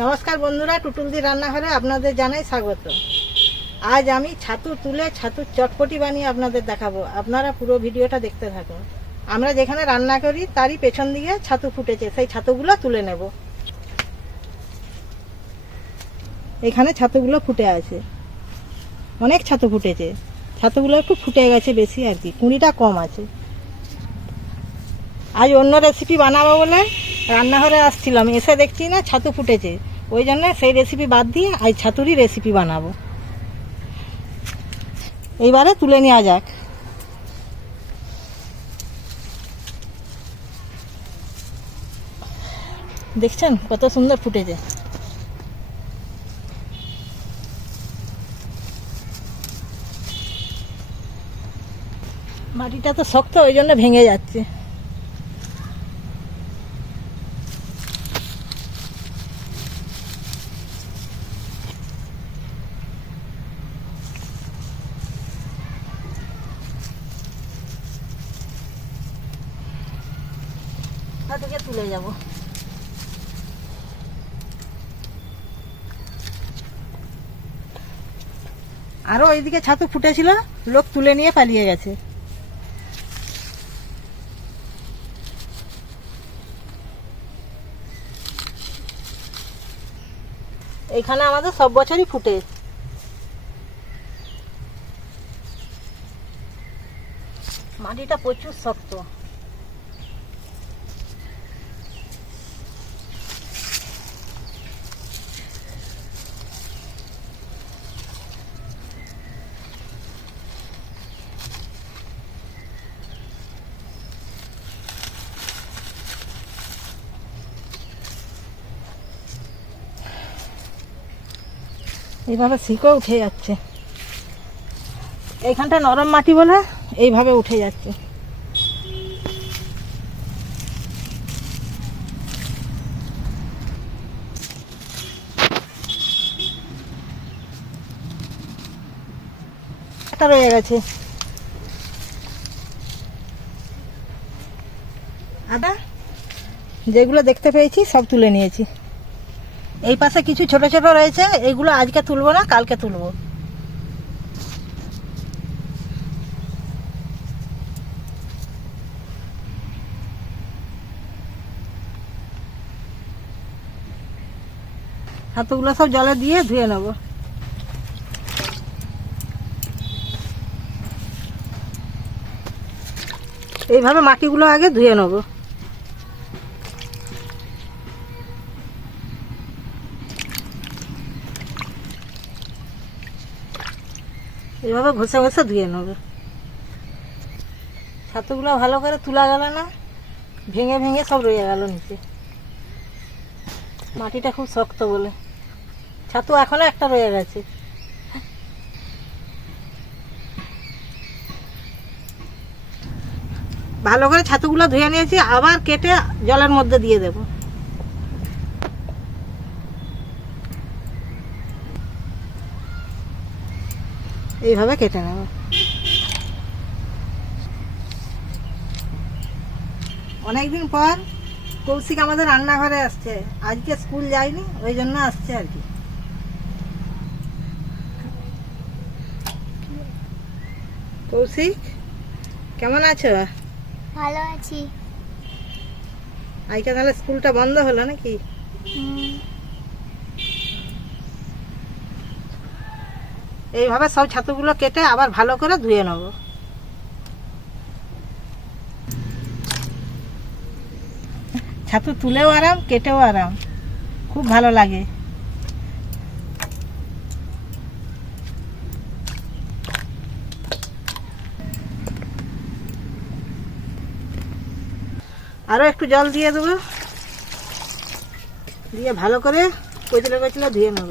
নমস্কার বন্ধুরা, টুটুলদি রান্নাঘরে আপনাদের জানাই স্বাগত। আজ আমি ছাতু তুলে ছাতুর চটপটি বানিয়ে আপনাদের দেখাবো। আপনারা পুরো ভিডিওটা দেখতে থাকুন। আমরা যেখানে রান্না করি তারই পেছন দিকে ছাতু ফুটেছে, সেই ছাতুগুলো তুলে নেব। এখানে ছাতুগুলো ফুটে আছে, অনেক ছাতু ফুটেছে। ছাতুগুলো একটু ফুটে গেছে বেশি আর কি, কুঁড়িটা কম আছে। আজ অন্য রেসিপি বানাবো বলে রান্নাঘরে আসছিলাম, এসে দেখছি না ছাতু ফুটেছে, ওই জন্য সেই রেসিপি বাদ দিয়ে আজ ছাতুরই রেসিপি বানাবো। এইবারে তুলে নেওয়া যাক। দেখছেন কত সুন্দর ফুটেছে। মাটিটা তো শক্ত, ওই জন্য ভেঙে যাচ্ছে। থেকে তুলে যাব। আরো ওইদিকে ছাতু ফুটেছিল, লোক তুলে নিয়ে পালিয়ে গেছে। এইখানে আমাদের সব বছরই ফুটে। মাটিটা প্রচুর শক্ত। এইভাবে শিকও উঠে যাচ্ছে। এইখানটা নরম মাটি বলে এইভাবে উঠে যাচ্ছে। একটা রয়ে গেছে। আদা যেগুলো দেখতে পেয়েছি সব তুলে নিয়েছি। এই পাশে কিছু ছোট ছোট রয়েছে, এইগুলো আজকে তুলবো না, কালকে তুলবো। ছাতুগুলো সব জলে দিয়ে ধুয়ে নেব। এইভাবে মাটিগুলো আগে ধুয়ে নেব। এইভাবে ঘষে ঘষে ধুয়ে নেব। ছাতুগুলো ভালো করে তোলা গেল না, ভেঙে ভেঙে সব রয়ে গেল নিচে। মাটিটা খুব শক্ত বলে। ছাতু এখনো একটা রয়ে গেছে। ভালো করে ছাতুগুলো ধুয়ে নিয়েছি, আবার কেটে জলের মধ্যে দিয়ে দেব। এইভাবে কেটে নেব। অনেকদিন পর কৌশিক আমাদের রান্নাঘরে আসছে। আজকে স্কুল যায়নি, ওই জন্য আসছে আর কি। কৌশিক কেমন আছো? ভালো আছি। আজকে তাহলে স্কুলটা বন্ধ হলো নাকি? এইভাবে সব ছাতুগুলো কেটে আবার ভালো করে ধুয়ে নেব। ছাতু তুলেও আরাম, কেটেও আরাম, খুব ভালো লাগে। আরো একটু জল দিয়ে দেবো, দিয়ে ভালো করে কচলে কচলে ধুয়ে নেব।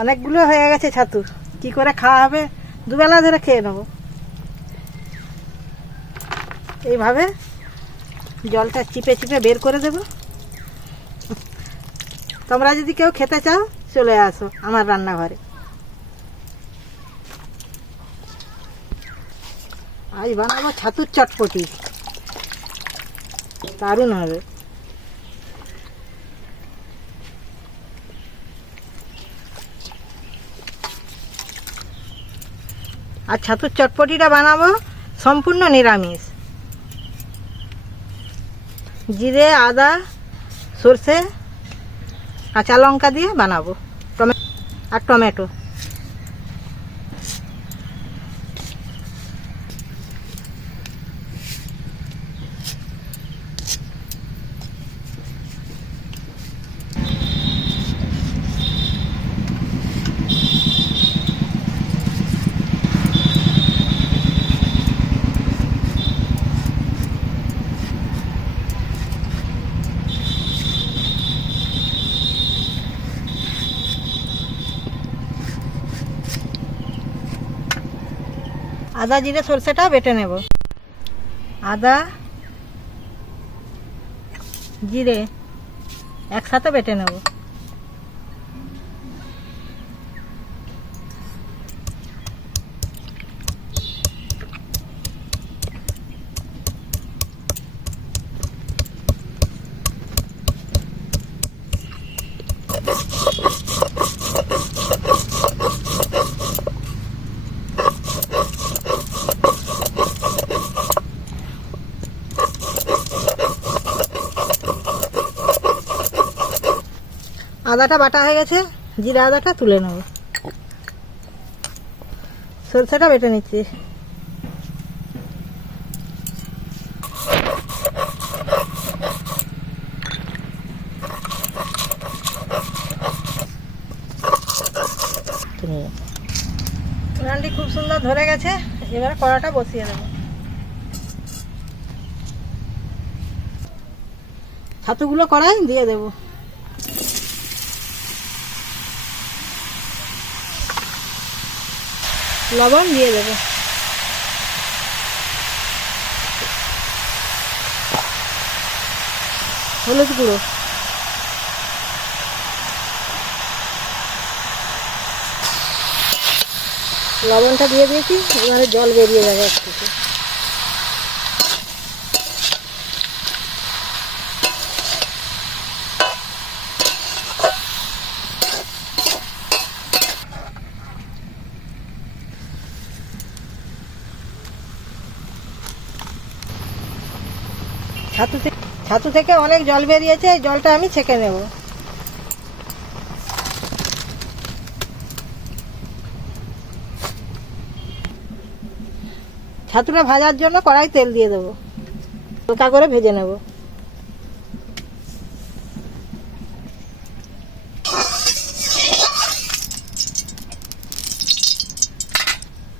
অনেকগুলো হয়ে গেছে ছাতু, কি করে খাওয়া হবে, দুবেলা ধরে খেয়ে নেব। এইভাবে জলটা চিপে চিপে বের করে দেব, তোমরা যদি কেউ খেতে চাও চলে আসো আমার রান্নাঘরে। আজ বানাবো ছাতুর চটপটি, দারুণ হবে। আর ছাতুর চটপটিটা বানাবো সম্পূর্ণ নিরামিষ। জিরে, আদা, সর্ষে, কাঁচা লঙ্কা দিয়ে বানাবো, আর টমেটো। আদা, জিরে, সরষেটা বেটে নেব। আদা, জিরে একসাথে বেটে নেব। আদাটা বাটা হয়ে গেছে, জিরা আদাটা তুলে নেব। সরষেটা বেটে নিচ্ছি। রান্নাটি খুব সুন্দর ধরে গেছে, এবার কড়াটা বসিয়ে দেব। ছাতুগুলো কড়াই দিয়ে দেব। লবণ দিয়ে দেব। হলুদ গুঁড়ো, লবণটা দিয়ে দিয়েছি, এবারে জল বেরিয়ে যাবে একটু। ছাতু থেকে অনেক জল বেরিয়েছে, এই জলটা আমি ছেঁকে নেব। ছাতুটা ভাজার জন্য কড়াই তেল দিয়ে দেবো, হালকা করে ভেজে নেব।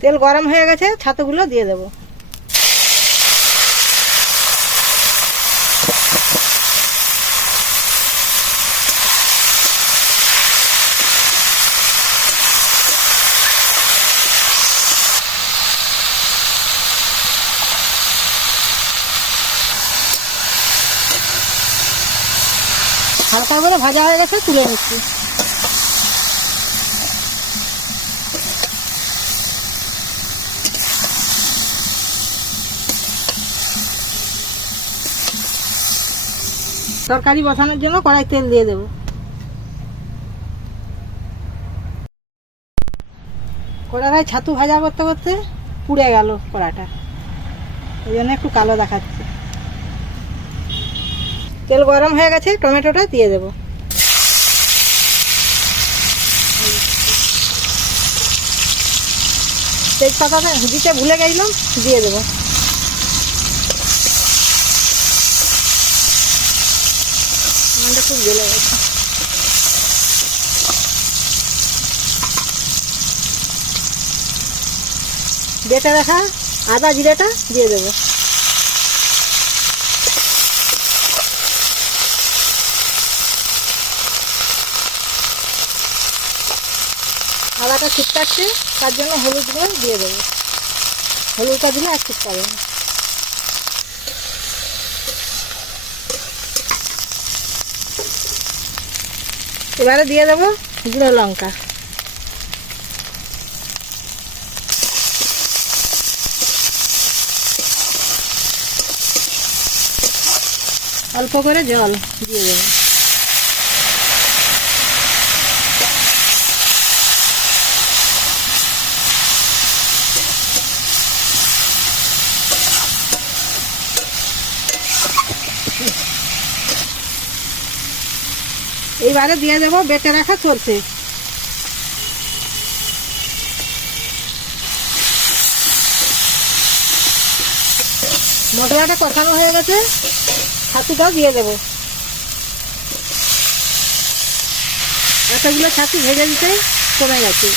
তেল গরম হয়ে গেছে, ছাতুগুলো দিয়ে দেবো। হালকা করে ভাজা হয়ে গেছে, তুলে নিচ্ছি। তরকারি বসানোর জন্য কড়াই তেল দিয়ে দেব। কড়াটায় ছাতু ভাজা করতে করতে পুড়ে গেল কড়াটা, এই জন্য একটু কালো দেখাচ্ছে। তেল গরম হয়ে গেছে, টমেটোটা দিয়ে দেব। তেজপাতাটা দিতে ভুলে গেছিলাম, দিয়ে দেবো। আমারটা খুব জ্বলে গেছে। বেটে রাখা আদা জিরেটা দিয়ে দেবো। আদাটা ছিটকাচ্ছে, তার জন্য হলুদ গুঁড়ো দিয়ে দেবো। হলুদটা দিলে আর ছিটকাবে না। এবারে দিয়ে দেবো গুঁড়ো লঙ্কা, অল্প করে জল দিয়ে দেবো। এইবারে দিয়ে দেবো বেটে রাখা সরষে, মশলাটা কষানো হয়ে গেছে, ছাতুটাও দিয়ে দেবো। এতগুলো ছাতু ভেজে দিতে কমে গেছে।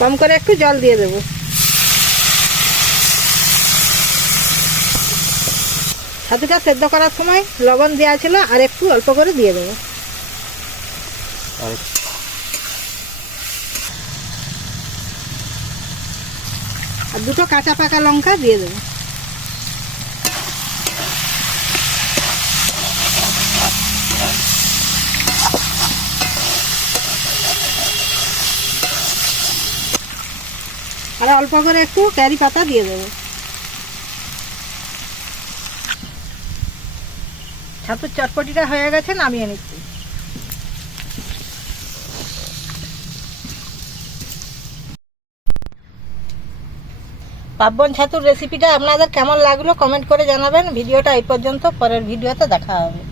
কম করে একটু জল দিয়ে দেবো। ছাতুটা সেদ্ধ করার সময় লবণ দেওয়া ছিল, আর একটু অল্প করে দিয়ে দেবো। আর দুটো কাঁচা পাকা লঙ্কা দিয়ে দেবো। আর অল্প করে একটু কারি পাতা দিয়ে দেবো। ছাতুর চটপটিটা হয়ে গেছে, নামিয়ে নিচ্ছি। পার্বণ ছাতুর রেসিপিটা আপনাদের কেমন লাগলো কমেন্ট করে জানাবেন। ভিডিওটা এই পর্যন্ত, পরের ভিডিওতে দেখা হবে।